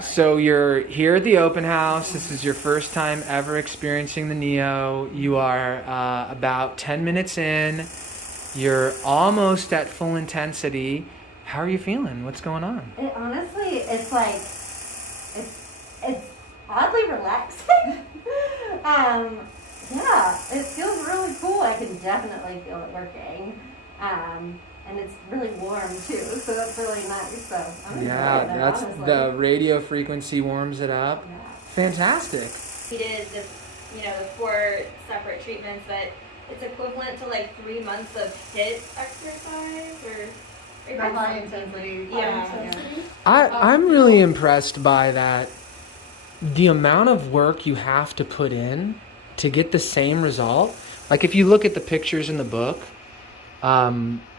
So you're here at the open house. This is your first time ever experiencing the Neo. You are about 10 minutes in. You're almost at full intensity. How are you feeling? What's going on? Honestly, it's like, it's oddly relaxing. Yeah, it feels really cool. I can definitely feel it working. And it's really warm too, so that's really nice. So I'm Yeah, that's honestly. the radio frequency warms it up. Yeah. Fantastic. We did the 4 separate treatments, but it's equivalent to like 3 months of HIIT exercise or high intensity. Yeah. I'm really impressed by that. The amount of work you have to put in to get the same result. Like if you look at the pictures in the book,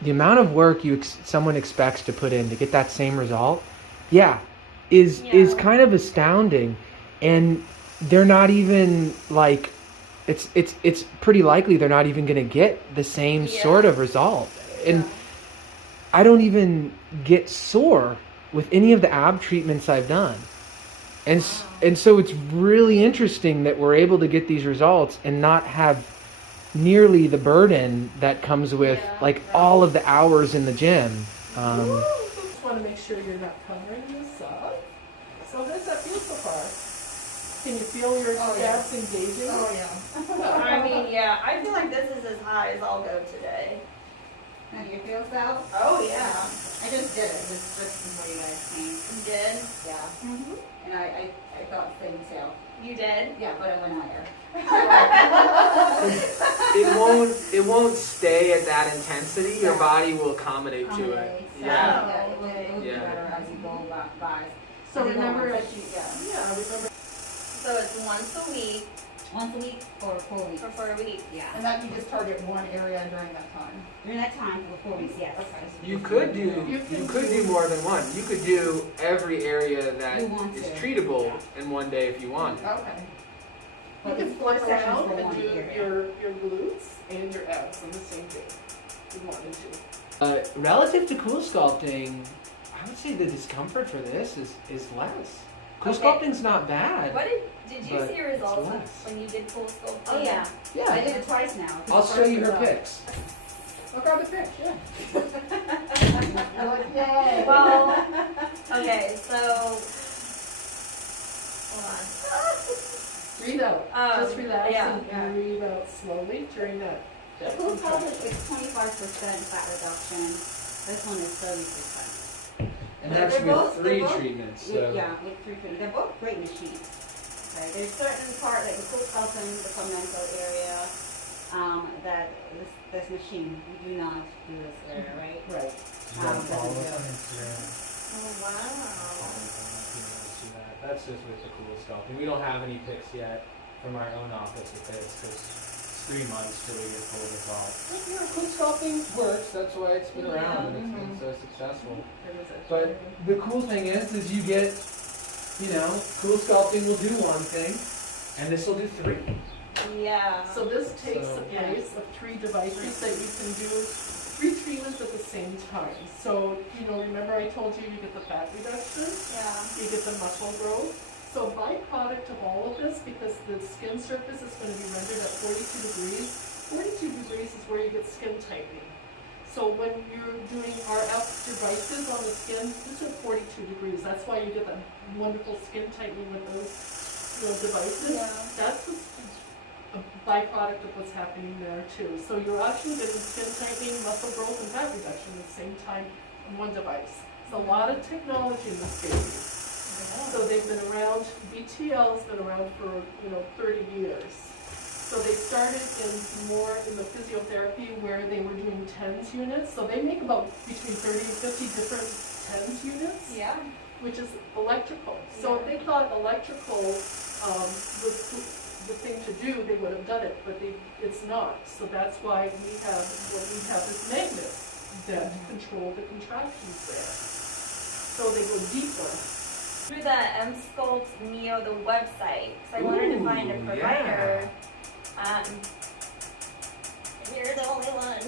the amount of work someone expects to put in to get that same result, is kind of astounding. And they're not even like, it's pretty likely they're not even going to get the same sort of result. And I don't even get sore with any of the ab treatments I've done. And so it's really interesting that we're able to get these results and not have nearly the burden that comes with like all of the hours in the gym. Just want to make sure you're not covering this up. So how does that feel so far? Can you feel your abs engaging? Oh yeah. I mean, I feel like this is as high as I'll go today. How do you feel, Sal? Oh yeah. I just did it, just before you guys came. You did? Yeah. Mm-hmm. And I thought the same too. You did? Yeah, but I went higher. It won't stay at that intensity. Your body will accommodate to it. So, Yeah. it will be better as you go by. So remember, remember. So it's once a week Once a week for 4 weeks. for 4 weeks. Yeah. and that you just target one area during that time. During that time for 4 weeks, yes. You could do more than one. You could do every area that You want is to. treatable in one day if you want. Okay. You But can it's flip 4 sessions around for and one do area. your glutes and your abs on the same day. If you wanted to. Relative to cool sculpting, I would say the discomfort for this is less. Cool Okay. sculpting's not bad. What did you But see results it's less. when you did full sculpting? Oh yeah. I Yeah, did it twice now. I'll show you her pics. I'll grab the pic, yeah. I'm like, yay. Well, okay, so hold on. Breathe out. Just relax and breathe out slowly during that. The cool sculpting is 25% fat reduction. This one is 30%. And that's They're both- with 3 they're both- treatments. So. Yeah, with 3 treatments. They're both great machines. Okay, there's certain part like the cool sculpting, the commensal area, that this machine we do not do this there, right? Right. Oh wow. That's just with the cool sculpting. We don't have any pics yet from our own office with this because it's 3 months till we get full result. Cool sculpting works. That's why it's been around and it's been so successful. But the cool thing is you get, cool sculpting will do one thing, and this will do 3. Yeah. So this takes So- the place of 3 devices that you can do 3 treatments at the same time. So, remember I told you get the fat reduction, Yeah. you get the muscle growth. So byproduct of all of this, because the skin surface is going to be rendered at 42 degrees, 42 degrees is where you get skin tightening. So when you're doing RF devices on the skin, this is 42 degrees. That's why you get that wonderful skin tightening with those devices. Yeah. That's a byproduct of what's happening there too. So you're actually getting skin tightening, muscle growth, and fat reduction at the same time on one device. It's a lot of technology in this baby. So they've been around, BTL's been around for 30 years. So they started in the physiotherapy where they were doing TENS units. So they make about between 30 and 50 different TENS units, Yeah. which is electrical. So if they thought electrical was the thing to do, they would have done it, but it's not. So that's why we have is magnets that control the contractions there. So they go deeper. Through the EMSCULPT NEO, the website, because I wanted to find a Ooh, provider. You're the only one.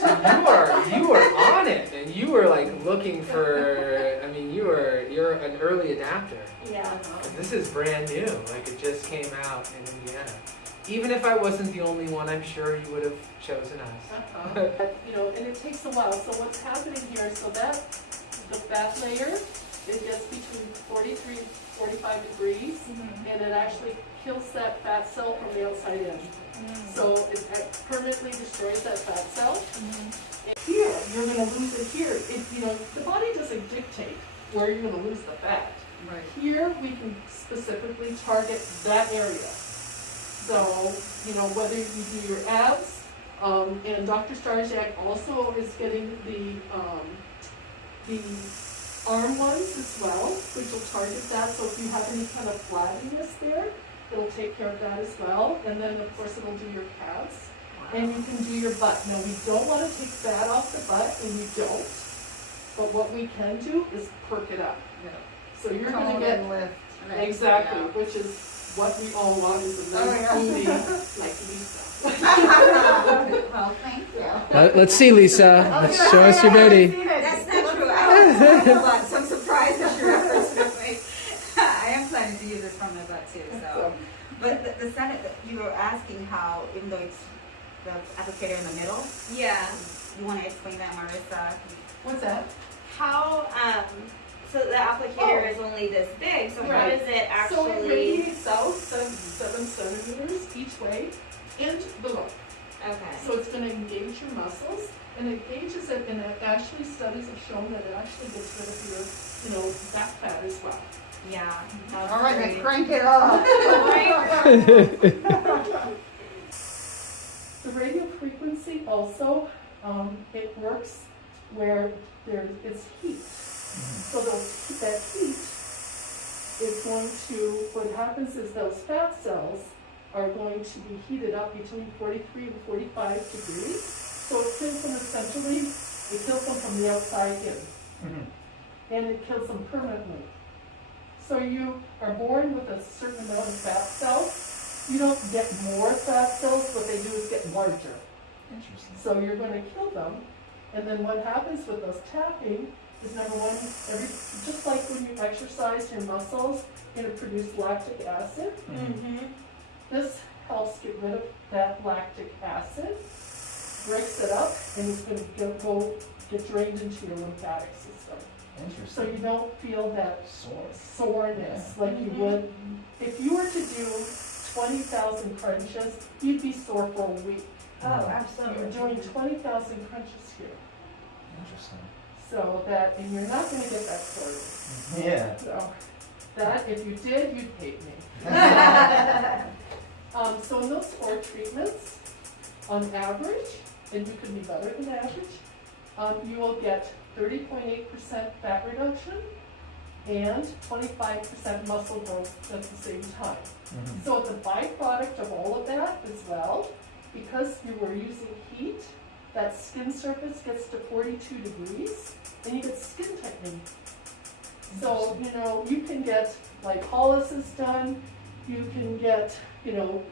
So you are on it, and you were like looking for. I mean, you're an early adapter. Yeah. And this is brand new. Like it just came out in Indiana. Even if I wasn't the only one, I'm sure you would have chosen us. You know, and it takes a while. So what's happening here, so that the fat layer, it gets between 43 and 45 degrees, and it actually kills that fat cell from the outside in. So it permanently destroys that fat cell. And here, you're going to lose it here. You know, the body doesn't dictate where you're going to lose the fat. Right. Here, we can specifically target that area. So, you know, whether you do your abs, and Dr. Starsiak also is getting the arm ones as well, which will target that. So if you have any kind of flabbiness there, it'll take care of that as well. And then, of course, it'll do your calves. And you can do your butt. Now, we don't want to take fat off the butt, and we don't. But what we can do is perk it up. Yeah. So you're going to get, lift. exactly, Yeah. which is what we all want, is a Oh, nice yeah. booty like Lisa. Well, thank you. Let's see, Lisa. Let's show us your booty. That's not true. I was butt, so I'm surprised that you're referencing. I am planning to use this from my butt too. So, but the Senate, you were asking how, even though it's the applicator in the middle, Yeah. you want to explain that, Marisa? What's that? How, so the applicator is only this big, so how Right. does it So it actually? radiates out 7 centimeters each way and below. Okay. So it's going to engage your muscles, and it engages it, and it actually, studies have shown that it actually gets rid of your, you know, back fat as well. Yeah. All right, let's crank it up. The radio frequency also, it works where it's heat. So that heat is going to, what happens is those fat cells are going to be heated up between 43 and 45 degrees. So it kills them essentially, it kills them from the outside in. And it kills them permanently. So you are born with a certain amount of fat cells. You don't get more fat cells, what they do is get larger. Interesting. So you're going to kill them. And then what happens with those tapping is, number one, just like when you exercise your muscles, you're going to produce lactic acid. This helps get rid of that lactic acid, breaks it up, and it's going to get drained into your lymphatic system. So you don't feel that soreness like you would. If you were to do 20,000 crunches, you'd be sore for a week. Oh, absolutely. You're doing 20,000 crunches here. Interesting. So that, and you're not going to get that sore. Yeah. So that, if you did, you'd hate me. So in those 4 treatments, on average, and you could be better than average, you will get 30.8% fat reduction and 25% muscle growth at the same time. So it's a byproduct of all of that as well, because you were using heat, that skin surface gets to 42 degrees, and you get skin tightening. So, you know, you can get lipolysis done, you can get, you know,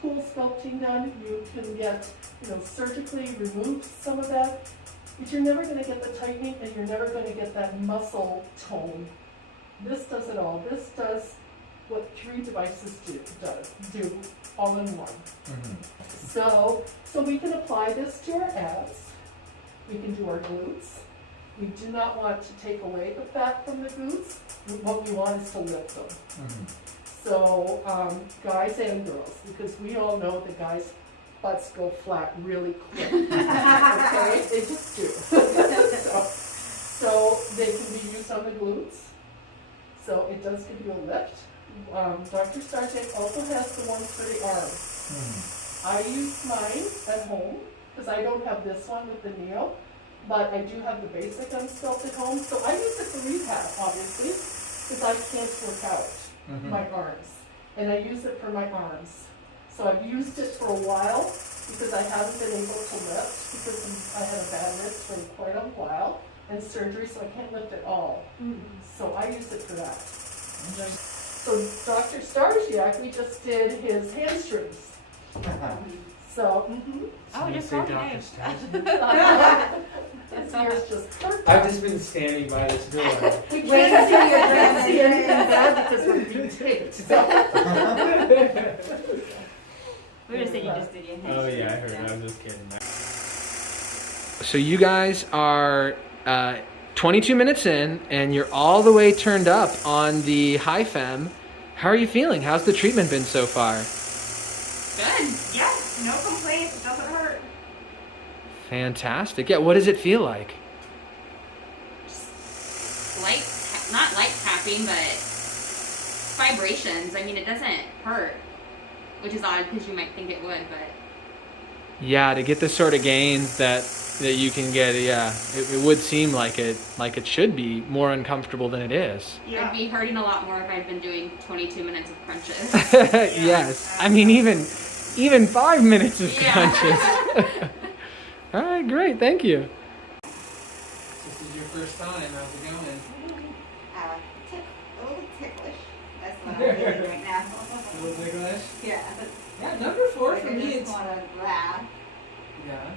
cool sculpting done, you can get, you know, surgically remove some of that, but you're never going to get the tightening, and you're never going to get that muscle tone. This does it all. This does what 3 devices do all in one. So we can apply this to our abs. We can do our glutes. We do not want to take away the fat from the glutes. What we want is to lift them. So guys and girls, because we all know the guys' butts go flat really quick. Okay, they just do. So they can be used on the glutes. So it does give you a lift. Dr. Starsiak also has the ones for the arms. I use mine at home because I don't have this one with the Neo, but I do have the basic EMSCULPT at home. So I use it for rehab, obviously, because I can't work out my arms, and I use it for my arms. So I've used it for a while because I haven't been able to lift because I had a bad wrist for quite a while and surgery, so I can't lift at all. So I use it for that. So Dr. Starsiak, we just did his hamstrings. So, Oh, just call me Dave. this year's just perfect. I've just been standing by this door. We can't see your can't see anything bad because we're being taped. So. We were just saying you just did your hands. Oh yeah, I heard. I was just kidding. So you guys are 22 minutes in, and you're all the way turned up on the high fem. How are you feeling? How's the treatment been so far? Good. Yeah. No complaints. It doesn't hurt. Fantastic. Yeah. What does it feel like? Light, not light tapping, but vibrations. I mean, it doesn't hurt, which is odd because you might think it would, but. Yeah, to get the sort of gains that you can get, yeah, it would seem like it should be more uncomfortable than it is. Yeah. I'd be hurting a lot more if I'd been doing 22 minutes of crunches. Yes. I mean, even 5 minutes of crunches. All right, great. Thank you. This is your first time. How's it going? A little ticklish. That's what I'm feeling right now. A little ticklish? Yeah. Yeah, number 4 Like for I me. just It's want to laugh. yeah.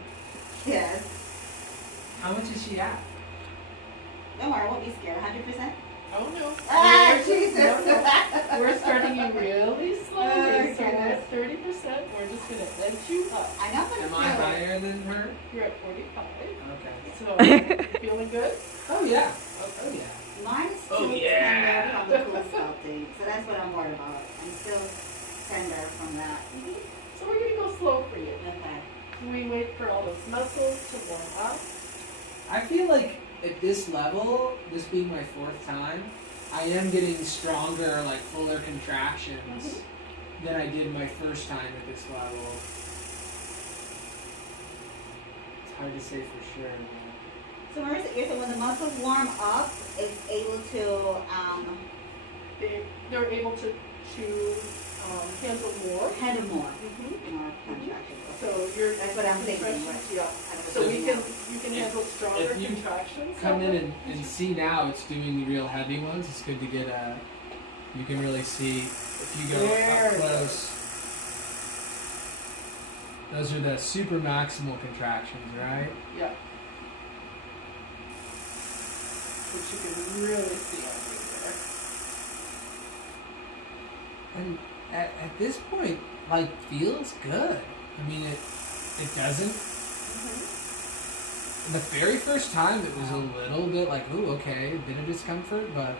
Yes. How much is she at? Don't worry, I won't be scared. 100%. Oh no. Ah, Jesus. We're starting you really slowly. So Okay. at 30%, we're just going to edge you up. I know I'm Am I gonna feel it. higher than her? You're at 45. Okay. So, feeling good? Oh yeah. Oh yeah. Mine's Oh, too yeah. tender from the cool sculpting, so that's what I'm worried about. I'm still tender from that. So we're going to go slow for you. Okay. We wait for all those muscles to warm up. I feel like at this level, this being my 4th time, I am getting stronger, like fuller contractions than I did my first time at this level. It's hard to say for sure. So Marisa, you're saying when the muscles warm up, it's able to, They're able to handle more. handle more. Mm-hmm. More contractions. So you're That's what I'm thinking. contractions, yeah. Right. So you can handle stronger If you contractions. Come in and see now, it's doing the real heavy ones. It's good to get you can really see if you go There up it close. Those are the super maximal contractions, right? Yeah. Which you can really see everywhere. And at this point, like, feels good. I mean, it doesn't. The very first time, it was a little bit like, ooh, okay, a bit of discomfort, but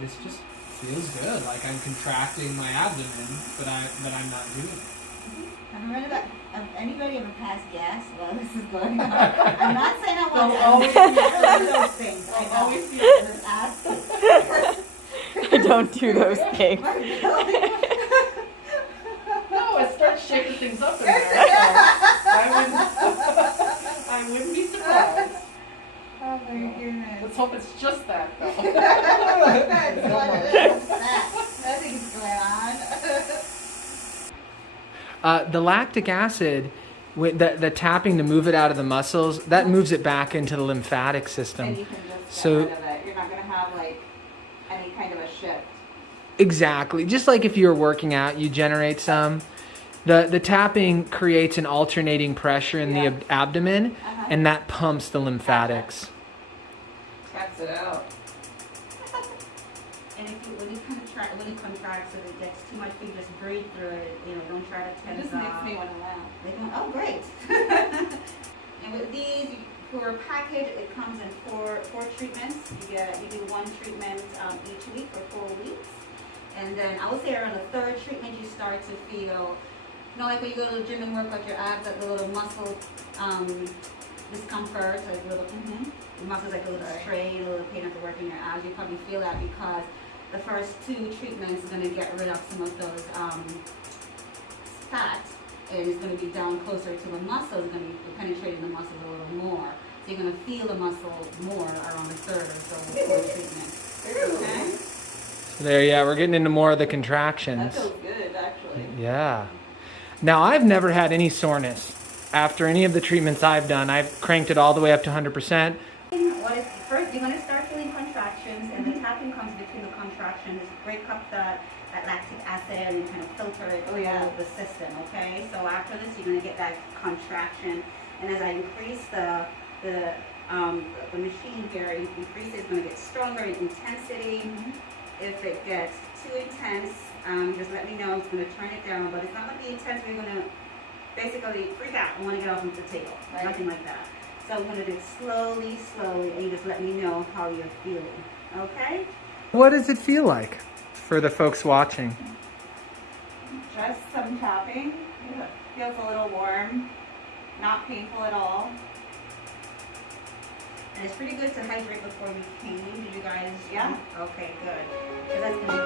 this just feels good. Like I'm contracting my abdomen, but I'm not doing it. Have you read about anybody ever passed gas while this is going on? I'm not saying I want There'll always to do those things. I There'll know. always be I'm just asking. I don't do those things. No, it starts shaking things up in there. So I wouldn't be surprised. Oh my goodness. Let's hope it's just that though. That's what it is. Nothing's going on. The lactic acid, with the tapping to move it out of the muscles, that moves it back into the lymphatic And system. you can just So- get rid of it. You're not going to have like any kind of a shift. Exactly. Just like if you're working out, you generate some. The tapping creates an alternating pressure in the abdomen, and that pumps the lymphatics. Taps it out. And if you really contract so that it gets too much, you just breathe through it. You know, don't try to tense It just makes me want to laugh. Oh, great. And with these, for a package, it comes in four treatments. You do one treatment each week for 4 weeks. And then I would say around the 3rd treatment, you start to feel, like when you go to the gym and work out your abs, like the little muscle discomfort, like little, the muscles like a little strain, a little pain after working your abs. You probably feel that because the first 2 treatments is going to get rid of some of those fat, and it's going to be down closer to the muscle. It's going to be penetrating the muscles a little more. So you're going to feel the muscle more around the 3rd or so before treatment. Okay? So there, we're getting into more of the contractions. That feels good, actually. Yeah. Now, I've never had any soreness. After any of the treatments I've done, I've cranked it all the way up to 100%. First, you're going to start feeling contractions, and the tapping comes between the contractions, break up that lactic acid and kind of filter it through the system, okay? So after this, you're gonna get that contraction, and as I increase the machine here, it's gonna get stronger in intensity. If it gets too intense, just let me know. I'm gonna turn it down, but it's not gonna be intense. We're gonna basically freak out and want to get off of the table, nothing like that. So I'm gonna do it slowly, and you just let me know how you're feeling, okay? What does it feel like for the folks watching? Just some tapping. Feels a little warm, not painful at all. And it's pretty good to hydrate before you came. Did you guys? Yeah. Okay, good. So that's gonna